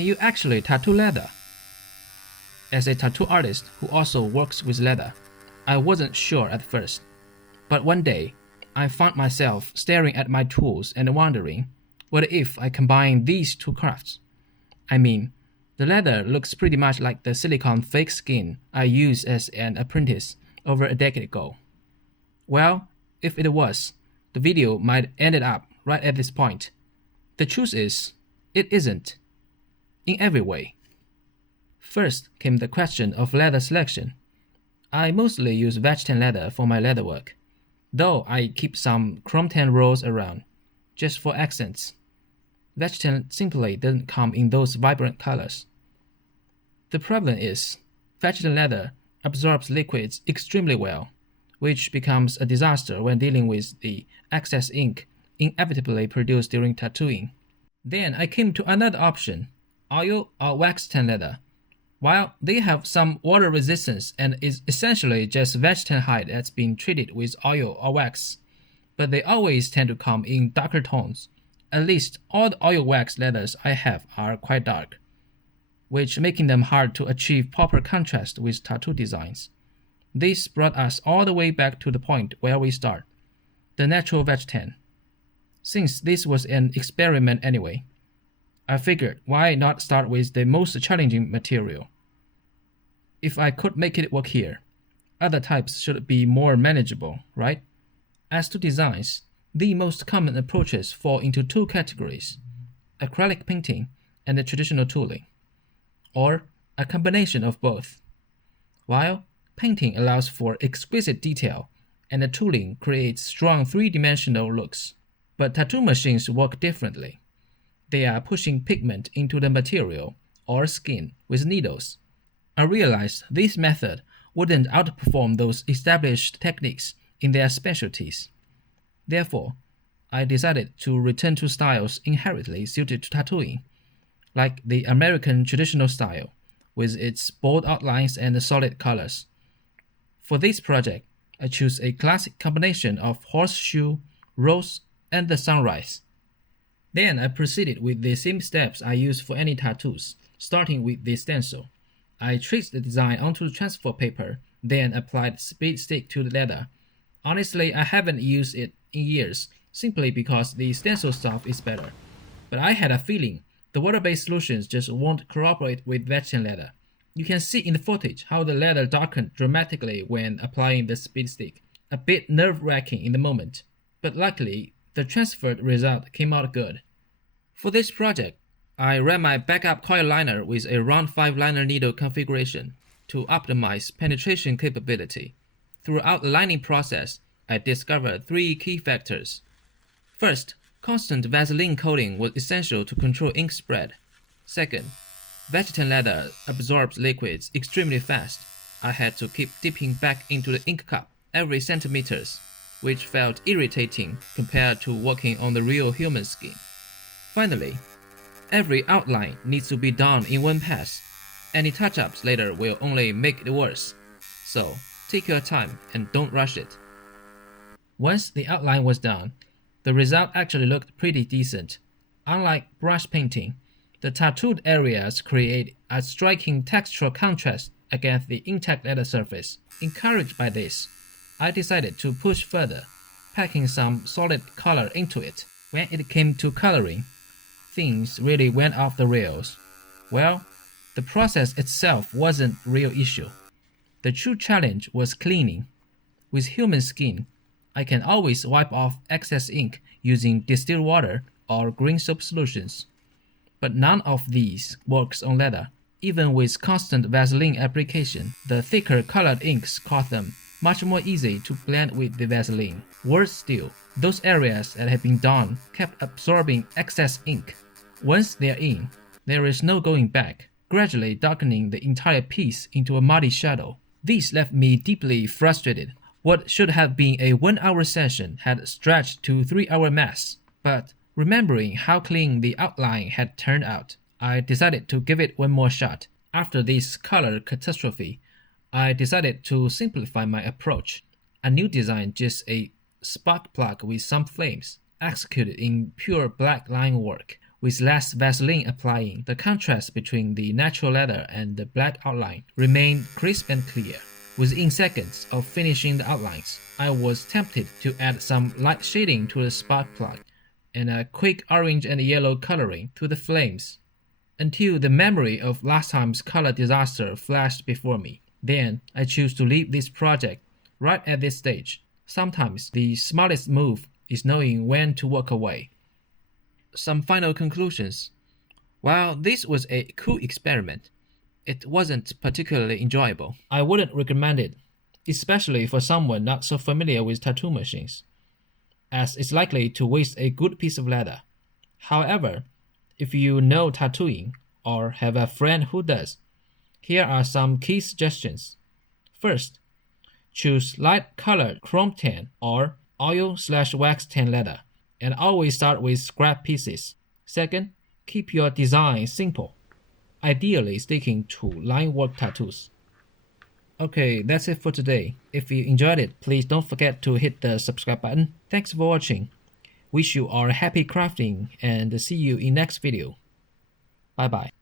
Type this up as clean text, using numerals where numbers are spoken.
Can you actually tattoo leather? As a tattoo artist who also works with leather, I wasn't sure at first. But one day, I found myself staring at my tools and wondering, what if I combine these two crafts? I mean, the leather looks pretty much like the silicone fake skin I used as an apprentice over a decade ago. Well, if it was, the video might ended up right at this point. The truth is, it isn't. In every way. First came the question of leather selection. I mostly use veg-tan leather for my leatherwork, though I keep some chrome tan rolls around, just for accents. Veg-tan simply doesn't come in those vibrant colors. The problem is, veg-tan leather absorbs liquids extremely well, which becomes a disaster when dealing with the excess ink inevitably produced during tattooing. Then I came to another option, oil or wax tan leather. While they have some water resistance and is essentially just veg-tan hide that's been treated with oil or wax, but they always tend to come in darker tones. At least all the oil wax leathers I have are quite dark, which making them hard to achieve proper contrast with tattoo designs. This brought us all the way back to the point where we start, the natural veg-tan. Since this was an experiment anyway, I figured why not start with the most challenging material. If I could make it work here, other types should be more manageable, right? As to designs, the most common approaches fall into two categories, acrylic painting and the traditional tooling, or a combination of both. While painting allows for exquisite detail and the tooling creates strong three-dimensional looks, but tattoo machines work differently. They are pushing pigment into the material or skin with needles. I realized this method wouldn't outperform those established techniques in their specialties. Therefore, I decided to return to styles inherently suited to tattooing, like the American traditional style, with its bold outlines and solid colors. For this project, I chose a classic combination of horseshoe, rose, and the sunrise. Then I proceeded with the same steps I use for any tattoos, starting with the stencil. I traced the design onto the transfer paper, then applied speed stick to the leather. Honestly, I haven't used it in years, simply because the stencil stuff is better. But I had a feeling the water-based solutions just won't cooperate with veg-tan leather. You can see in the footage how the leather darkened dramatically when applying the speed stick, a bit nerve-wracking in the moment, but luckily the transferred result came out good. For this project, I ran my backup coil liner with a round 5 liner needle configuration to optimize penetration capability. Throughout the lining process, I discovered 3 key factors. First, constant Vaseline coating was essential to control ink spread. Second, veg-tan leather absorbs liquids extremely fast. I had to keep dipping back into the ink cup every centimeters, which felt irritating compared to working on the real human skin. Finally, every outline needs to be done in one pass. Any touch-ups later will only make it worse. So, take your time and don't rush it. Once the outline was done, the result actually looked pretty decent. Unlike brush painting, the tattooed areas create a striking textural contrast against the intact leather surface. Encouraged by this, I decided to push further, packing some solid color into it. When it came to coloring, things really went off the rails. Well, the process itself wasn't a real issue. The true challenge was cleaning. With human skin, I can always wipe off excess ink using distilled water or green soap solutions. But none of these works on leather. Even with constant Vaseline application, the thicker colored inks caught them much more easy to blend with the Vaseline. Worse still, those areas that had been done kept absorbing excess ink. Once they're in, there is no going back, gradually darkening the entire piece into a muddy shadow. This left me deeply frustrated. What should have been a 1-hour session had stretched to 3-hour mess. But remembering how clean the outline had turned out, I decided to give it one more shot. After this color catastrophe, I decided to simplify my approach. A new design, just a spark plug with some flames, executed in pure black linework, with less Vaseline applying. The contrast between the natural leather and the black outline remained crisp and clear. Within seconds of finishing the outlines, I was tempted to add some light shading to the spark plug and a quick orange and yellow coloring to the flames, until the memory of last time's color disaster flashed before me. Then I chose to leave this project right at this stage. Sometimes the smartest move is knowing when to walk away. Some final conclusions. While this was a cool experiment, it wasn't particularly enjoyable. I wouldn't recommend it, especially for someone not so familiar with tattoo machines, as it's likely to waste a good piece of leather. However, if you know tattooing or have a friend who does, here are some key suggestions. First, choose light-colored chrome tan or oil/wax tan leather, and always start with scrap pieces. Second, keep your design simple, ideally sticking to linework tattoos. Okay, that's it for today. If you enjoyed it, please don't forget to hit the subscribe button. Thanks for watching. Wish you all happy crafting and see you in next video. Bye bye.